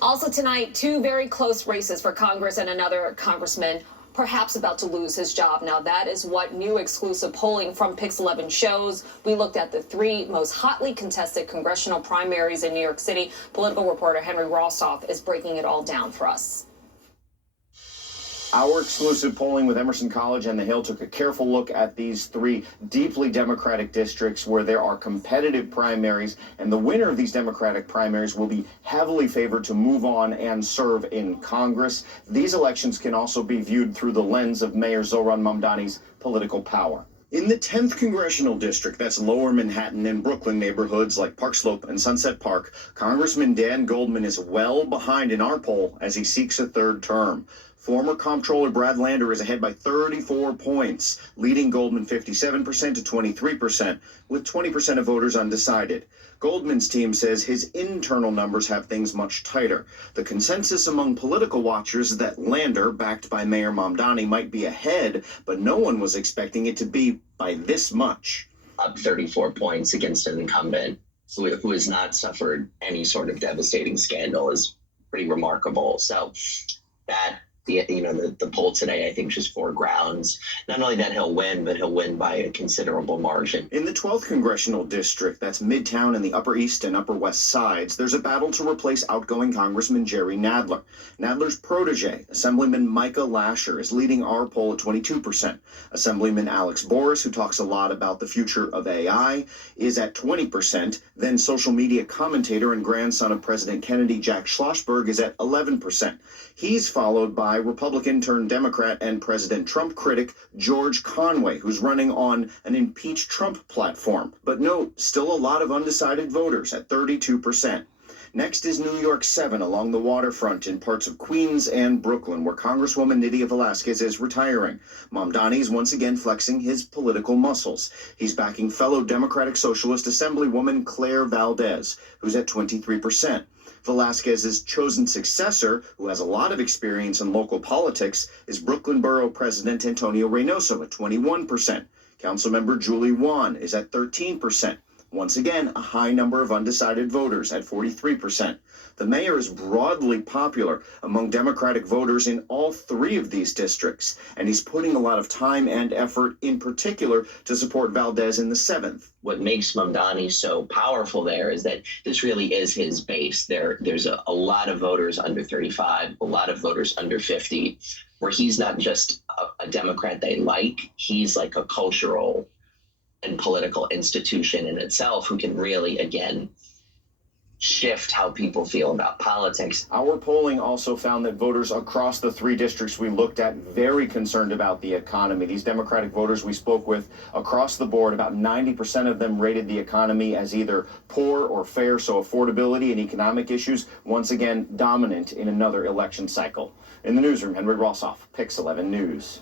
Also tonight, two very close races for Congress and another congressman perhaps about to lose his job. Now, that is what new exclusive polling from PIX11 shows. We looked at the three most hotly contested congressional primaries in New York City. Political reporter Henry Rossoff is breaking it all down for us. Our exclusive polling with Emerson College and The Hill took a careful look at these three deeply Democratic districts where there are competitive primaries, and the winner of these Democratic primaries will be heavily favored to move on and serve in Congress. These elections can also be viewed through the lens of Mayor Zohran Mamdani's political power. In the 10th Congressional District, that's Lower Manhattan and Brooklyn neighborhoods like Park Slope and Sunset Park, Congressman Dan Goldman is well behind in our poll as he seeks a third term. Former Comptroller Brad Lander is ahead by 34 points, leading Goldman 57% to 23%, with 20% of voters undecided. Goldman's team says his internal numbers have things much tighter. The consensus among political watchers is that Lander, backed by Mayor Mamdani, might be ahead, but no one was expecting it to be by this much. Up 34 points against an incumbent who has not suffered any sort of devastating scandal is pretty remarkable. So that the poll today, I think, just foregrounds not only that he'll win, but he'll win by a considerable margin. In the 12th Congressional District, that's Midtown and the Upper East and Upper West Sides, there's a battle to replace outgoing Congressman Jerry Nadler. Nadler's protege, Assemblyman Micah Lasher, is leading our poll at 22%. Assemblyman Alex Boris, who talks a lot about the future of AI, is at 20%. Then social media commentator and grandson of President Kennedy, Jack Schlossberg, is at 11%. He's followed by Republican-turned-Democrat and President Trump critic George Conway, who's running on an impeach Trump platform. But note, still a lot of undecided voters at 32%. Next is New York 7 along the waterfront in parts of Queens and Brooklyn, where Congresswoman Nydia Velázquez is retiring. Mamdani is once again flexing his political muscles. He's backing fellow Democratic Socialist Assemblywoman Claire Valdez, who's at 23%. Velázquez's chosen successor, who has a lot of experience in local politics, is Brooklyn Borough President Antonio Reynoso at 21%. Councilmember Julie Wan is at 13%. Once again, a high number of undecided voters at 43%. The mayor is broadly popular among Democratic voters in all three of these districts, and he's putting a lot of time and effort, in particular, to support Valdez in the 7th. What makes Mamdani so powerful there is that this really is his base. There's a lot of voters under 35, a lot of voters under 50, where he's not just a Democrat they like, he's like a cultural and political institution in itself who can really, again, shift how people feel about politics. Our polling also found that voters across the three districts we looked at very concerned about the economy. These Democratic voters we spoke with across the board, about 90% of them rated the economy as either poor or fair, so affordability and economic issues once again dominant in another election cycle. In the newsroom, Henry Rossoff, PIX11 News.